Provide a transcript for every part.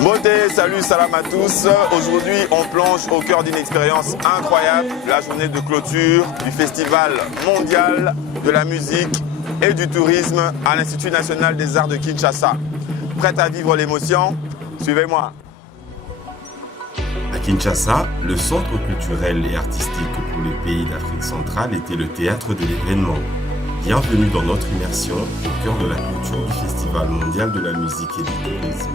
Beauté, salut, salam à tous. Aujourd'hui, on plonge au cœur d'une expérience incroyable, la journée de clôture du Festival mondial de la musique et du tourisme à l'Institut national des arts de Kinshasa. Prête à vivre l'émotion? Suivez-moi. À Kinshasa, le centre culturel et artistique pour les pays d'Afrique centrale était le théâtre de l'événement. Bienvenue dans notre immersion au cœur de la clôture du Festival mondial de la musique et du tourisme.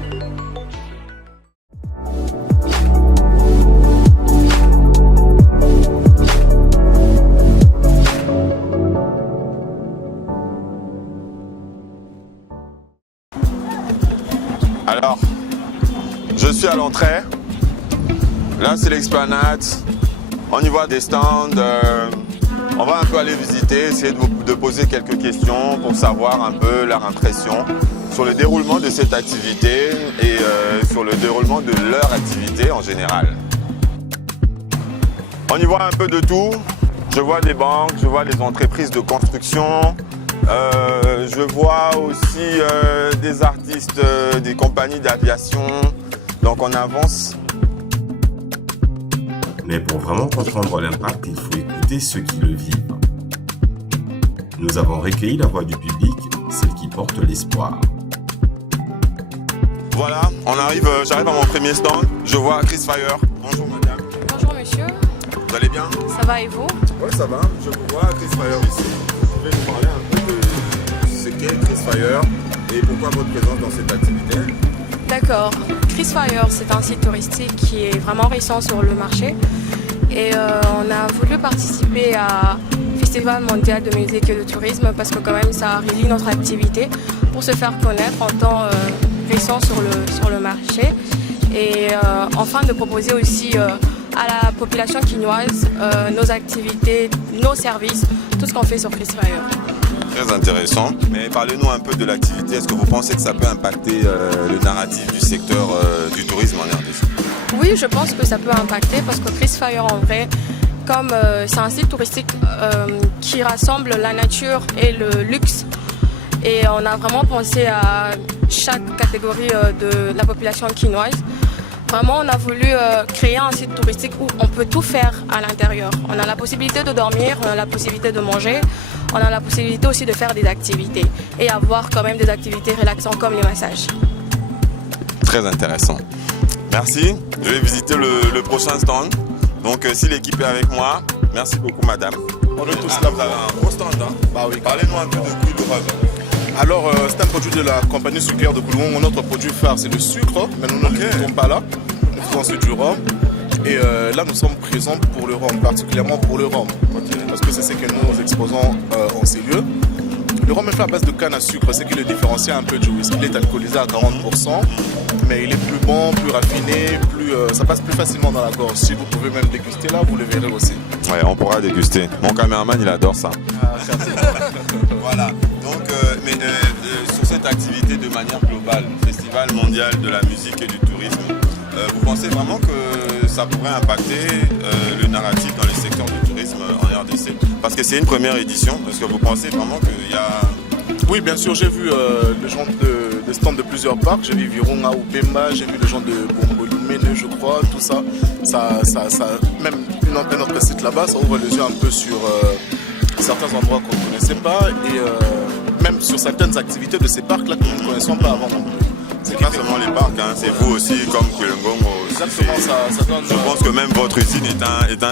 Alors, je suis à l'entrée. Là, c'est l'explanade. On y voit des stands. On va un peu aller visiter, essayer de poser quelques questions pour savoir un peu leur impression sur le déroulement de cette activité et sur le déroulement de leur activité en général. On y voit un peu de tout. Je vois des banques, je vois des entreprises de construction. Je vois aussi des artistes, des compagnies d'aviation. Donc on avance. Mais pour vraiment comprendre l'impact, il faut écouter ceux qui le vivent. Nous avons recueilli la voix du public, celle qui porte l'espoir. Voilà, j'arrive à mon premier stand. Je vois Chris Fire. Bonjour madame. Bonjour monsieur. Vous allez bien? Ça va et vous? Oui, ça va. Je vous vois Chris Fire ici. Vous pouvez nous parler un peu de ce qu'est Chris Fire et pourquoi votre présence dans cette activité? D'accord. Chris Fire, c'est un site touristique qui est vraiment récent sur le marché. Et on a voulu participer à Festival mondial de musique et de tourisme parce que quand même ça relie notre activité pour se faire connaître en tant récent sur le marché. Et enfin de proposer aussi à la population quinoise nos activités, nos services, tout ce qu'on fait sur Chris Fire. Très intéressant. Mais parlez-nous un peu de l'activité. Est-ce que vous pensez que ça peut impacter le narratif du secteur du tourisme en RDC? Oui, je pense que ça peut impacter parce que Chris Fire en vrai, comme c'est un site touristique qui rassemble la nature et le luxe. Et on a vraiment pensé à chaque catégorie de la population quinoise. Vraiment, on a voulu créer un site touristique où on peut tout faire à l'intérieur. On a la possibilité de dormir, on a la possibilité de manger, on a la possibilité aussi de faire des activités et avoir quand même des activités relaxantes comme les massages. Très intéressant. Merci. Je vais visiter le prochain stand. Donc, si l'équipe est avec moi, merci beaucoup, madame. On est tous là. Vous avez un gros stand, hein? Bah oui. Parlez-nous un peu de Quill Rhum. Alors, c'est un produit de la compagnie sucrière de Koulouon. Notre produit phare, c'est le sucre, mais nous ne le mettons pas là. Nous faisons ensuite du rhum. Et là, nous sommes présents pour le rhum, particulièrement pour le rhum. Parce que c'est ce que nous exposons en ces lieux. Le rhum est fait à base de canne à sucre, ce qui le différencie un peu du whisky. Il est alcoolisé à 40%, mais il est plus bon, plus raffiné, ça passe plus facilement dans la gorge. Si vous pouvez même déguster là, vous le verrez aussi. Ouais, on pourra déguster. Mon caméraman, il adore ça. Voilà. Donc, sur cette activité de manière globale, Festival mondial de la musique et du tourisme, vous pensez vraiment que ça pourrait impacter le narratif dans les secteurs du tourisme en RDC? Parce que c'est une première édition. Est-ce que vous pensez vraiment qu'il y a... Oui, bien sûr, j'ai vu le genre de stands de plusieurs parcs. J'ai vu Virunga ou Pemba, j'ai vu le genre de Bombolumene, je crois, tout ça. Même un autre site là-bas, ça ouvre les yeux un peu sur certains endroits qu'on ne connaissait pas et même sur certaines activités de ces parcs-là que nous ne connaissons pas avant non plus. C'est pas seulement les parcs, hein, c'est vous aussi comme Koulengongo. Exactement, ça donne... Je pense que même votre usine est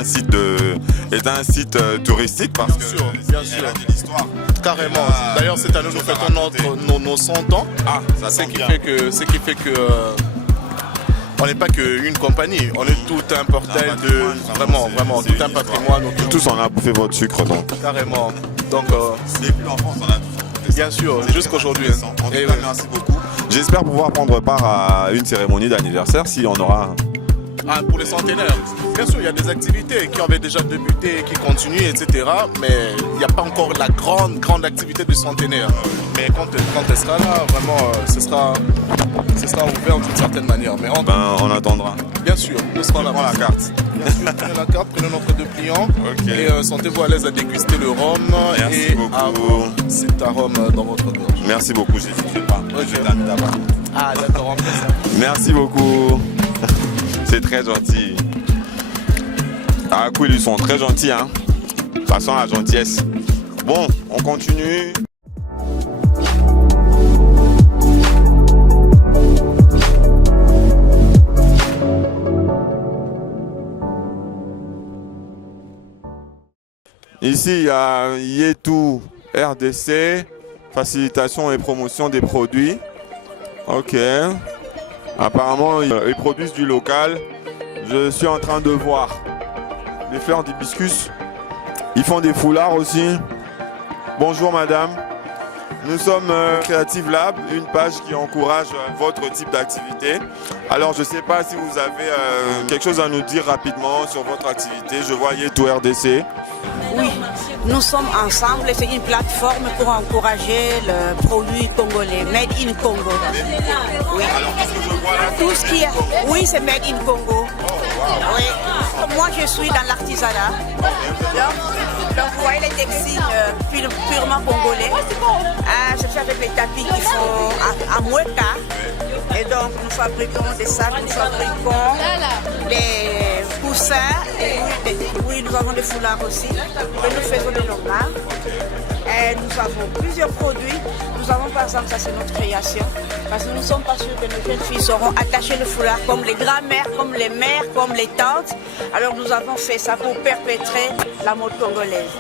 un site touristique parce que bien sûr. Elle a de l'histoire. Carrément. D'ailleurs, cette année, nous fêtons nos 100 ans. Ah, ça ce qui fait que on n'est pas qu'une compagnie, on est tout un portail vraiment tout un patrimoine. Tous on a bouffé votre sucre donc. Carrément. Donc, depuis en France, on a tout. Bien sûr, jusqu'aujourd'hui. En tout cas, merci beaucoup. J'espère pouvoir prendre part à une cérémonie d'anniversaire si on aura... Ah, pour les centenaires. Bien sûr, il y a des activités qui avaient déjà débuté, qui continuent, etc. Mais il n'y a pas encore la grande activité du centenaire. Mais quand elle sera là, vraiment, ce sera ouvert d'une certaine manière. Mais on attendra. Bien sûr, nous serons là. Prends la carte. Bien sûr, prenez la carte, prenez notre dépliant. Okay. Et sentez-vous à l'aise à déguster le rhum. Merci beaucoup. Cet arôme dans votre gorge. Merci beaucoup, j'hésiterai pas. Okay. Je t'invite à part. Ah d'accord, on fait ça. Merci beaucoup. C'est très gentil. Ah cool, ils sont très gentils, hein. Ça sent la gentillesse. Bon, on continue. Ici, il y a Yetu RDC, facilitation et promotion des produits. Ok. Apparemment, ils produisent du local. Je suis en train de voir les fleurs d'hibiscus. Ils font des foulards aussi. Bonjour madame. Nous sommes Creative Lab, une page qui encourage votre type d'activité. Alors je ne sais pas si vous avez quelque chose à nous dire rapidement sur votre activité. Je vois Yetu RDC. Oui, nous sommes ensemble. C'est une plateforme pour encourager le produit congolais, Made in Congo. Oui. Alors qu'est-ce que je vois là? Tout ce qui est... Oui, c'est Made in Congo. Oui. Moi, je suis dans l'artisanat. Donc, vous voyez les textiles purement congolais. Je suis avec les tapis qui sont à Moueka. Et donc, nous fabriquons des sacs, nous fabriquons les coussins. Oui, nous avons des foulards aussi. Et nous faisons des longueurs. Et nous avons plusieurs produits. Nous avons par exemple, ça c'est notre création. Parce que nous ne sommes pas sûrs que nos jeunes filles sauront attacher le foulard comme les grands-mères, comme les mères, comme les tantes. Alors nous avons fait ça pour perpétrer la mode congolaise.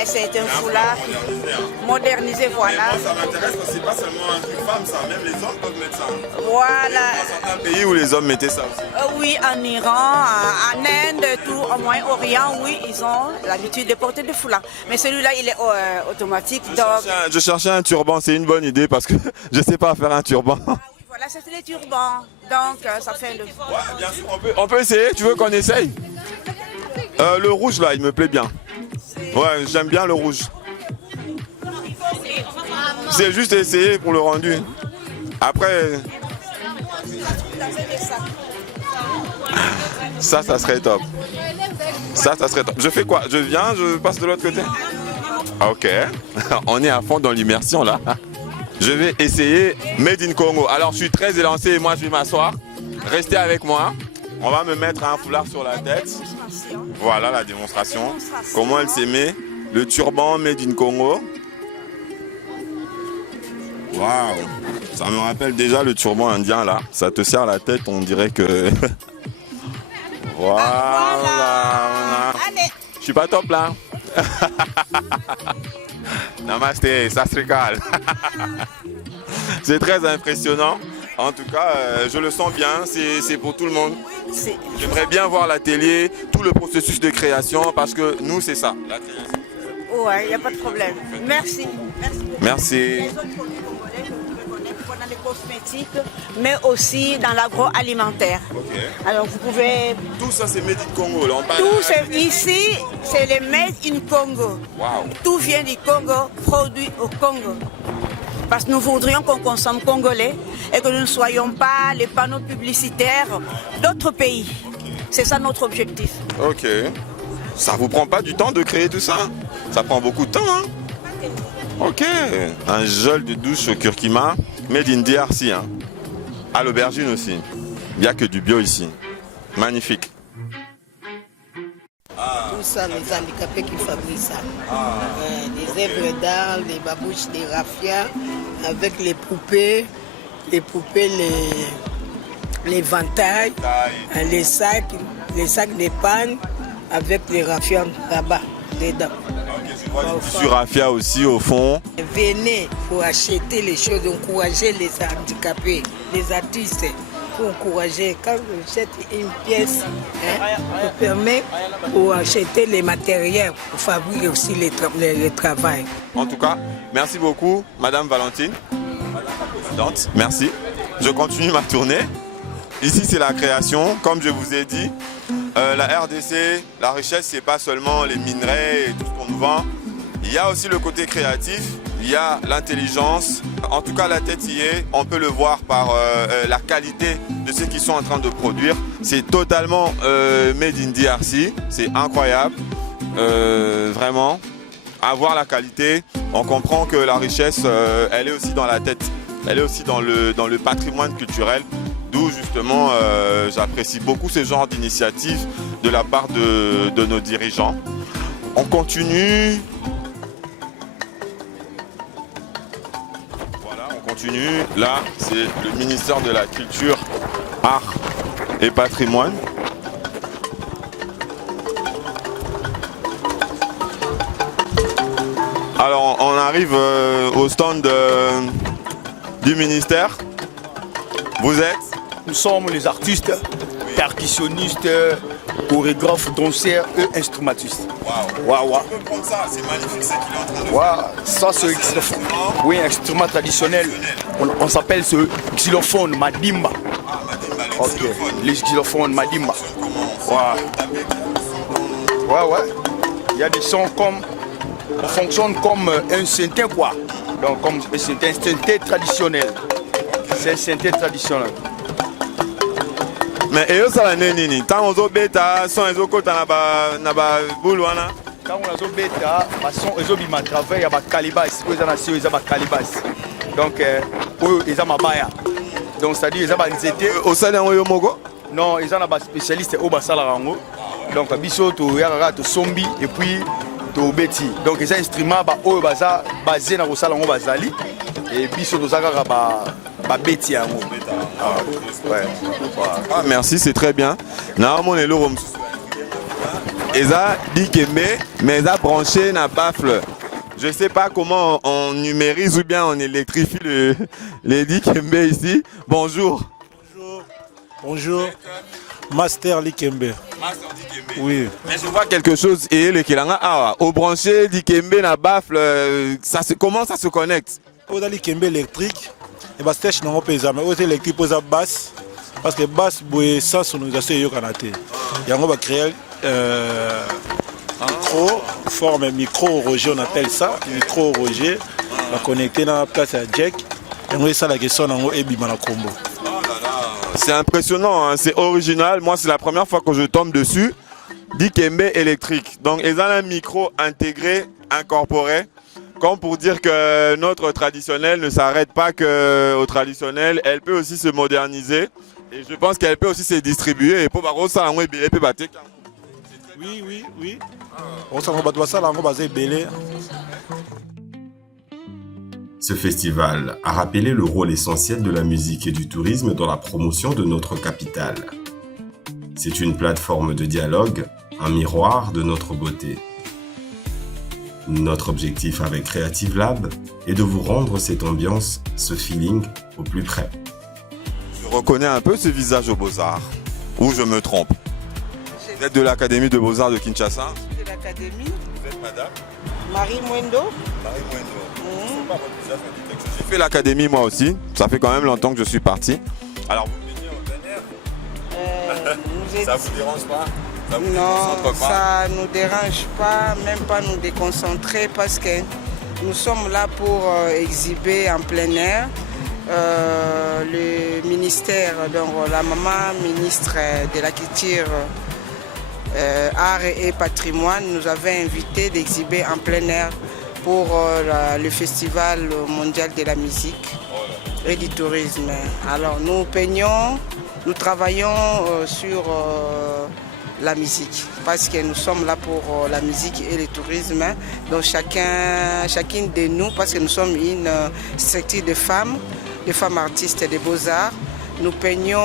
Et c'est un foulard modernisé, voilà. Mais moi, ça m'intéresse parce que c'est pas seulement une femme, ça. Même les hommes peuvent mettre ça. Voilà. Il y a certains pays où les hommes mettaient ça aussi. Oui, en Iran, en Inde, tout au Moyen-Orient, oui, ils ont l'habitude de porter des foulards. Mais celui-là, il est automatique. Je cherchais un turban, c'est une bonne idée parce que je ne sais pas faire un turban. Ah oui, voilà, c'est les turbans. Donc, ça fait le... Ouais, bien sûr, on peut essayer. Tu veux qu'on essaye? Le rouge, là, il me plaît bien. Ouais, j'aime bien le rouge. C'est juste essayer pour le rendu. Après... Ça serait top. Ça serait top. Je fais quoi? Je viens, je passe de l'autre côté? Ok. On est à fond dans l'immersion, là. Je vais essayer Made in Congo. Alors, je suis très élancé et moi, je vais m'asseoir. Restez avec moi. On va me mettre un foulard sur la tête. Voilà la démonstration. Comment elle s'aimait. Le turban Made in Congo. Waouh. Ça me rappelle déjà le turban indien, là. Ça te serre la tête, on dirait que... Voilà. Je suis pas top, là. Namasté, ça se régale. C'est très impressionnant. En tout cas, je le sens bien, c'est pour tout le monde. J'aimerais bien voir l'atelier, tout le processus de création, parce que nous, c'est ça, la création. Ouais, il n'y a pas de problème. Merci. Merci. Dans les cosmétiques, mais aussi dans l'agroalimentaire. Okay. Alors vous pouvez... Tout ça c'est Made in Congo, là. Tout ici, c'est le Made in Congo. Wow. Tout vient du Congo, produit au Congo. Parce que nous voudrions qu'on consomme congolais et que nous ne soyons pas les panneaux publicitaires d'autres pays. C'est ça notre objectif. Ok. Ça vous prend pas du temps de créer tout ça? Ça prend beaucoup de temps, hein? Ok. Un gel de douche au curcuma, made in DRC, hein. À l'aubergine aussi. Il n'y a que du bio ici. Magnifique. Tout ça, les handicapés qui fabriquent ça. Des œuvres d'art, les babouches, des raffias, avec les poupées, les ventailles, les sacs de panne, avec les raffias là-bas, dedans. Sur raffia aussi au fond. Venez pour acheter les choses, encourager les handicapés, les artistes. Pour encourager, quand vous achetez une pièce, ça permet pour acheter les matériels, pour fabriquer aussi le travail. En tout cas, merci beaucoup, Madame Valentine. Merci. Je continue ma tournée. Ici, c'est la création. Comme je vous ai dit, la RDC, la richesse, c'est pas seulement les minerais et tout ce qu'on nous vend. Il y a aussi le côté créatif, il y a l'intelligence. En tout cas, la tête y est. On peut le voir par la qualité de ce qu'ils sont en train de produire. C'est totalement made in DRC. C'est incroyable. Vraiment. À voir la qualité, on comprend que la richesse, elle est aussi dans la tête. Elle est aussi dans le patrimoine culturel. D'où justement j'apprécie beaucoup ce genre d'initiative de la part de nos dirigeants. On continue. Voilà, on continue. Là, c'est le ministère de la Culture, Art et Patrimoine. Alors, on arrive au stand du ministère. Vous êtes? Nous sommes les artistes, percussionnistes, chorégraphes, danseurs et instrumentistes. Waouh. On peut prendre ça, c'est magnifique ce qu'il est en train de faire. Ça c'est xylophone. Oui, un instrument traditionnel. On s'appelle ce xylophone Madimba. Ah, Madimba, le xylophone. Les xylophones Madimba. Il y a des sons comme... On fonctionne comme un synthé quoi. Donc comme un synthé traditionnel. C'est un synthé traditionnel. Mais et ça la nini tant on beta son ezokota na ba bulwana quand on a beta ba son ezobima travail ya ba calibas ko ezana si ezaba calibas. Donc eza mabaya. Donc c'est à dire ezaba nzete au salon yo moko. Non, ezana ba spécialiste au basala rango. Donc biso to yaka to sombi et puis to beti. Donc les instruments ba o baza basé na kosala ngo bazali et biso to zaka ba beti yango. Ah, merci, c'est très bien. Eza dikembe, mais eza branché na baffle. Je ne sais pas comment on numérise ou bien on électrifie les dikembe ici. Bonjour. Bonjour. Master Likembe. Master Dikembe. Oui. Mais je vois quelque chose et le kilanga ah au branché dikembe na baffle comment ça se connecte? Au Likembe électrique. Et bah stage non pesa mais aussi l'électrique pose à basse parce que basse boye sans sonorisation yo kanaté. Yango va créer micro forme micro Roger on appelle ça micro Roger va connecter dans la place à jack et ça la question nango et bima na combo. C'est impressionnant hein? C'est original. Moi c'est la première fois que je tombe dessus. Dikembe électrique. Donc ils ont un micro intégré incorporé. Comme pour dire que notre traditionnel ne s'arrête pas qu'au traditionnel, elle peut aussi se moderniser et je pense qu'elle peut aussi se distribuer. Oui. Ce festival a rappelé le rôle essentiel de la musique et du tourisme dans la promotion de notre capitale. C'est une plateforme de dialogue, un miroir de notre beauté. Notre objectif avec Creative Lab est de vous rendre cette ambiance, ce feeling au plus près. Je reconnais un peu ce visage aux Beaux-Arts, ou je me trompe? Vous êtes de l'Académie de Beaux-Arts de Kinshasa? De l'Académie. Vous êtes madame? Marie Mwendo. Marie Mwendo. J'ai fait l'Académie moi aussi, ça fait quand même longtemps que je suis parti. Alors vous venez en plein air? Ça vous dérange pas? Non, ça ne nous dérange pas, même pas nous déconcentrer parce que nous sommes là pour exhiber en plein air. Le ministère, donc la maman ministre de la Culture, Art et Patrimoine nous avait invité d'exhiber en plein air pour le Festival mondial de la musique et du tourisme. Alors nous peignons, nous travaillons sur la musique, parce que nous sommes là pour la musique et le tourisme. Donc chacune de nous, parce que nous sommes une structure de femmes artistes des beaux-arts, nous peignons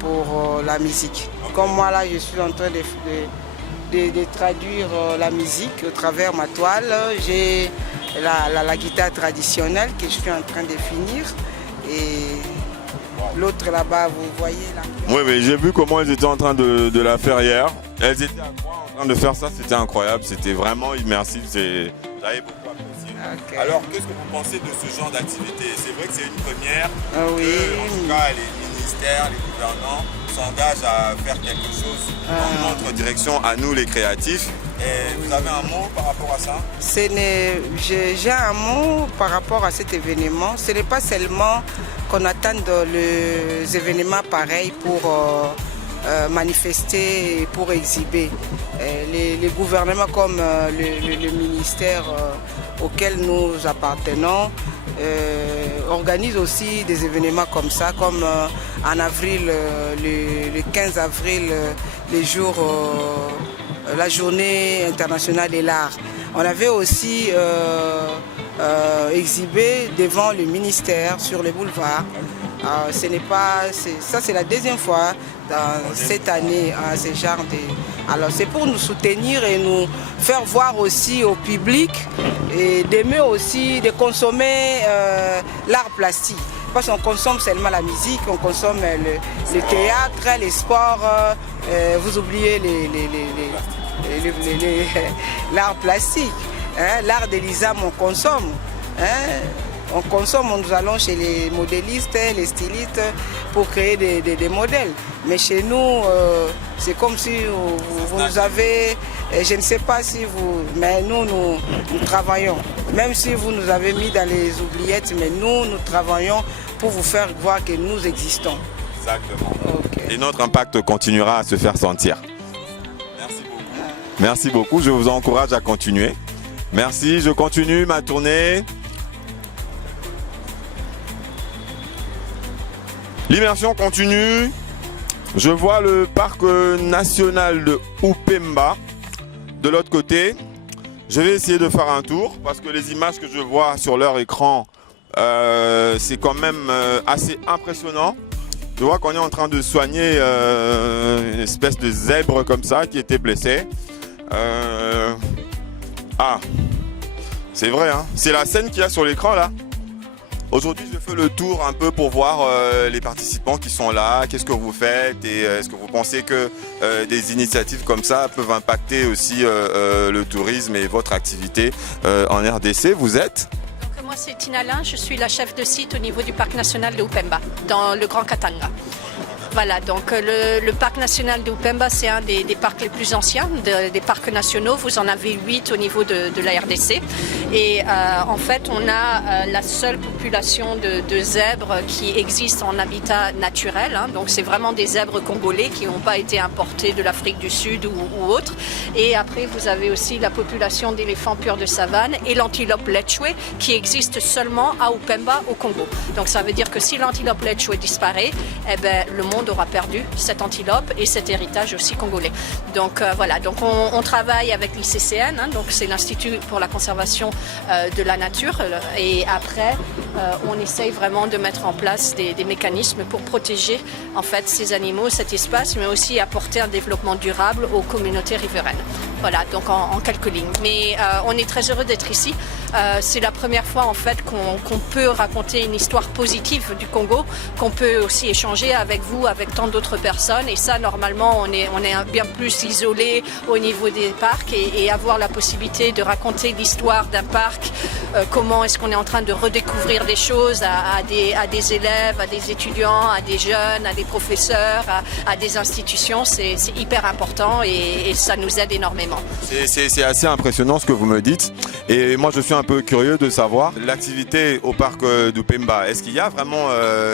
pour la musique. Comme moi là, je suis en train de traduire la musique au travers ma toile. J'ai la guitare traditionnelle que je suis en train de finir. Et l'autre là-bas, vous voyez là. Oui, j'ai vu comment elles étaient en train de la faire hier. Elles étaient à 3 en train de faire ça, c'était incroyable, c'était vraiment immersif. J'avais beaucoup apprécié. Okay. Alors, qu'est-ce que vous pensez de ce genre d'activité? C'est vrai que c'est une première. Oui. En tout cas, les ministères, les gouvernants s'engagent à faire quelque chose dans notre direction, à nous les créatifs. Et vous avez un mot par rapport à ça? J'ai un mot par rapport à cet événement. Ce n'est pas seulement qu'on attend les événements pareils pour manifester et pour exhiber. Les gouvernements comme le ministère auquel nous appartenons organise aussi des événements comme ça, comme en avril, le 15 avril, la journée internationale de l'art. On avait aussi exhibé devant le ministère sur le boulevard. Ça c'est la deuxième fois dans cette année ce genre de... Alors c'est pour nous soutenir et nous faire voir aussi au public et d'aimer aussi de consommer l'art plastique. Parce qu'on consomme seulement la musique, on consomme le théâtre, les sports, vous oubliez l'art plastique, hein, l'art de l'islam on consomme. Hein. On consomme, nous allons chez les modélistes, les stylistes pour créer des modèles. Mais chez nous, c'est comme si vous nous avez, je ne sais pas si vous, mais nous travaillons. Même si vous nous avez mis dans les oubliettes, mais nous travaillons pour vous faire voir que nous existons. Exactement. Okay. Et notre impact continuera à se faire sentir. Merci beaucoup. Merci beaucoup, je vous encourage à continuer. Merci, je continue ma tournée. L'immersion continue. Je vois le parc national de Upemba de l'autre côté. Je vais essayer de faire un tour parce que les images que je vois sur leur écran, c'est quand même assez impressionnant. Je vois qu'on est en train de soigner une espèce de zèbre comme ça qui était blessé. Ah, c'est vrai, hein. C'est la scène qu'il y a sur l'écran là. Aujourd'hui, je fais le tour un peu pour voir les participants qui sont là, qu'est-ce que vous faites et est-ce que vous pensez que des initiatives comme ça peuvent impacter aussi le tourisme et votre activité en RDC. Vous êtes ? Donc, moi, c'est Tina Lin, je suis la chef de site au niveau du parc national de Upemba, dans le Grand Katanga. Voilà, donc le parc national de Upemba, c'est un des parcs les plus anciens des parcs nationaux. Vous en avez 8 au niveau de la RDC. Et en fait, on a la seule population de zèbres qui existe en habitat naturel. Hein. Donc, c'est vraiment des zèbres congolais qui n'ont pas été importés de l'Afrique du Sud ou autre. Et après, vous avez aussi la population d'éléphants purs de savane et l'antilope lechwe qui existe seulement à Upemba, au Congo. Donc, ça veut dire que si l'antilope lechwe disparaît, eh ben, le monde aura perdu cette antilope et cet héritage aussi congolais. Donc voilà, donc on travaille avec l'ICCN, hein, donc c'est l'Institut pour la conservation de la nature, et après on essaye vraiment de mettre en place des mécanismes pour protéger en fait ces animaux, cet espace, mais aussi apporter un développement durable aux communautés riveraines. Voilà, donc en quelques lignes. Mais on est très heureux d'être ici. C'est la première fois en fait qu'on peut raconter une histoire positive du Congo, qu'on peut aussi échanger avec vous, avec tant d'autres personnes. Et ça, normalement, on est bien plus isolé au niveau des parcs et avoir la possibilité de raconter l'histoire d'un parc, comment est-ce qu'on est en train de redécouvrir des choses à des élèves, à des étudiants, à des jeunes, à des professeurs, à des institutions, c'est hyper important et ça nous aide énormément. C'est assez impressionnant ce que vous me dites. Et moi, je suis un peu curieux de savoir l'activité au parc d'Upemba. Est-ce qu'il y a vraiment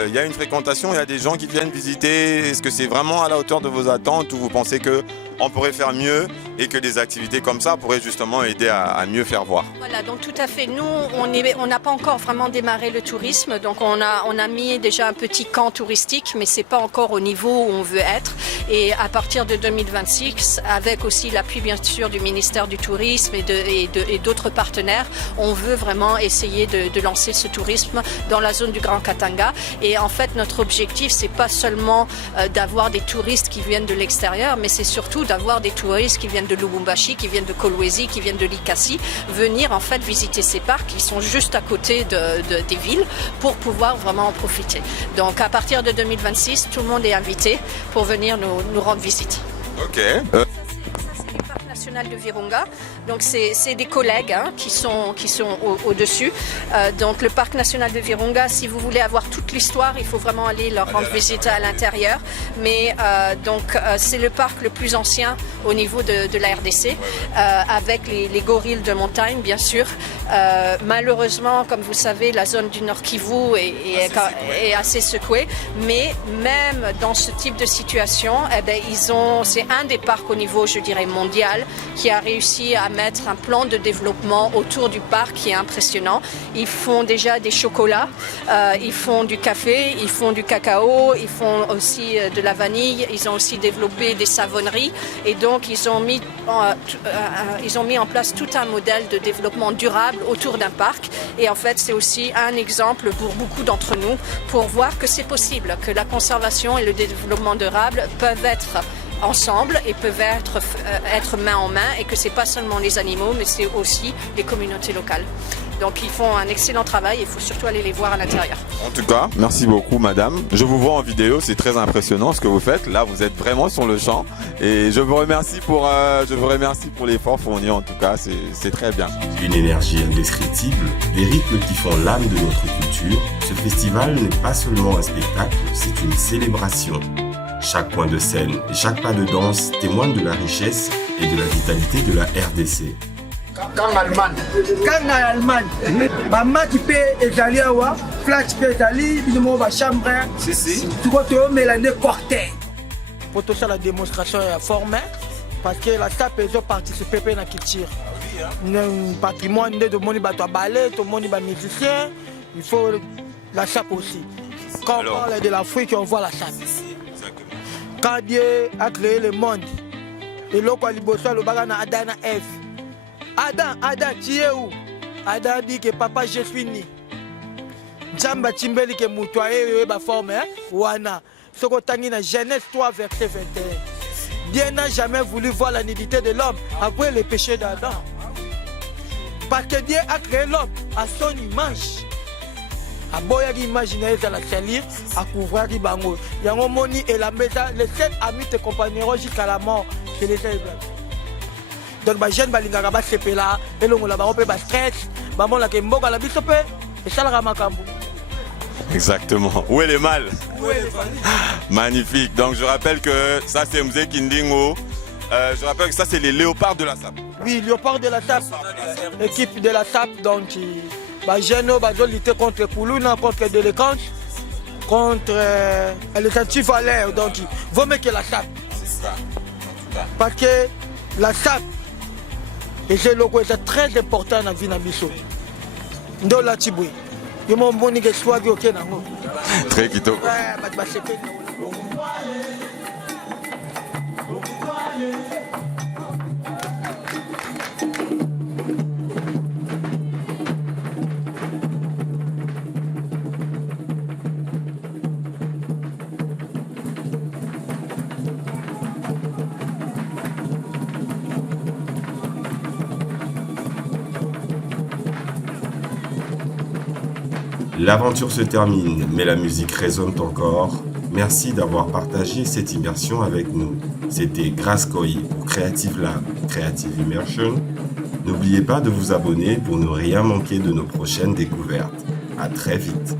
il y a une fréquentation, il y a des gens qui viennent visiter? Est-ce que c'est vraiment à la hauteur de vos attentes ou vous pensez qu'on pourrait faire mieux et que des activités comme ça pourraient justement aider à mieux faire voir? Voilà, donc tout à fait. Nous, on n'a pas encore vraiment démarré le tourisme. Donc on a mis déjà un petit camp touristique, mais c'est pas encore au niveau où on veut être. Et à partir de 2026, avec aussi l'appui bien sûr du ministère du Tourisme et d'autres partenaires, on veut vraiment essayer de lancer ce tourisme dans la zone du Grand Katanga. Et en fait, notre objectif, c'est pas seulement d'avoir des touristes qui viennent de l'extérieur, mais c'est surtout d'avoir des touristes qui viennent de Lubumbashi, qui viennent de Kolwezi, qui viennent de Likasi, venir en fait visiter ces parcs qui sont juste à côté des villes pour pouvoir vraiment en profiter. Donc à partir de 2026, tout le monde est invité pour venir nous rendre visite. Ok. De Virunga, donc c'est des collègues hein, qui sont au-dessus. Donc le parc national de Virunga, si vous voulez avoir toute l'histoire, il faut vraiment aller leur rendre visite à l'intérieur. Mais c'est le parc le plus ancien au niveau de la RDC, avec les gorilles de montagne bien sûr. Malheureusement, comme vous savez, la zone du Nord Kivu est assez secouée, mais même dans ce type de situation, c'est un des parcs au niveau, je dirais, mondial qui a réussi à mettre un plan de développement autour du parc qui est impressionnant. Ils font déjà des chocolats, ils font du café, ils font du cacao, ils font aussi de la vanille, ils ont aussi développé des savonneries et donc ils ont mis en place tout un modèle de développement durable autour d'un parc et en fait c'est aussi un exemple pour beaucoup d'entre nous pour voir que c'est possible, que la conservation et le développement durable peuvent être ensemble et peuvent être main en main et que c'est pas seulement les animaux mais c'est aussi les communautés locales. Donc ils font un excellent travail, il faut surtout aller les voir à l'intérieur. En tout cas, merci beaucoup madame. Je vous vois en vidéo, c'est très impressionnant ce que vous faites. Là, vous êtes vraiment sur le champ et je vous remercie pour l'effort fourni en tout cas, c'est très bien. Une énergie indescriptible, des rythmes qui font l'âme de notre culture, ce festival n'est pas seulement un spectacle, c'est une célébration. Chaque point de scène et chaque pas de danse témoignent de la richesse et de la vitalité de la RDC. Quand en Allemagne, maman qui peut étaler à flat qui peut étaler, il me va chambre, tu vois, tu vas mélanger corté. Pour tout ça, la démonstration est formée parce que la SAP a participé à la culture. Le patrimoine de mon bateau à ballet, tout le monde est musicien, il faut la SAP aussi. Quand on parle de l'Afrique, on voit la SAP. Quand Dieu a créé le monde, et l'eau a libéré le bagage à Adana F. Adam, tu es où? Adam dit que papa, j'ai fini. Jamba Timbeli que moutoye ba forme, wana. Ce qu'on a dit dans Genèse 3, verset 21. Dieu n'a jamais voulu voir la nudité de l'homme après le péché d'Adam. Parce que Dieu a créé l'homme à son image. A boya qui imaginer dans la salir, à couvrir qui bango. Yango moni et la maison, les 7 amis te accompagneront jusqu'à la mort. C'est les seuls. Donc les jeunes balingaka ba sepela, elongola ba pe ba stress, ba mon la ke mboka la biso pe, et ça la makambo. Exactement. Où est le mal? Magnifique. Donc je rappelle que ça c'est Mzee Kindingo. Je rappelle que ça c'est les léopards de la SAP. Oui, léopards de la SAP. Équipe de la SAP donc les jeunes ont lutter contre Koulouna, contre la délinquance, contre les antivaleurs. Donc il vaut mieux que la SAP. Parce que la SAP et c'est logo est très important dans la vie de Bisso. Ndo la tiboué. Yo mon boni que soit OK nango. Très kitoko. L'aventure se termine, mais la musique résonne encore. Merci d'avoir partagé cette immersion avec nous. C'était Grace Koi pour Creative Lab, Creative Immersion. N'oubliez pas de vous abonner pour ne rien manquer de nos prochaines découvertes. À très vite.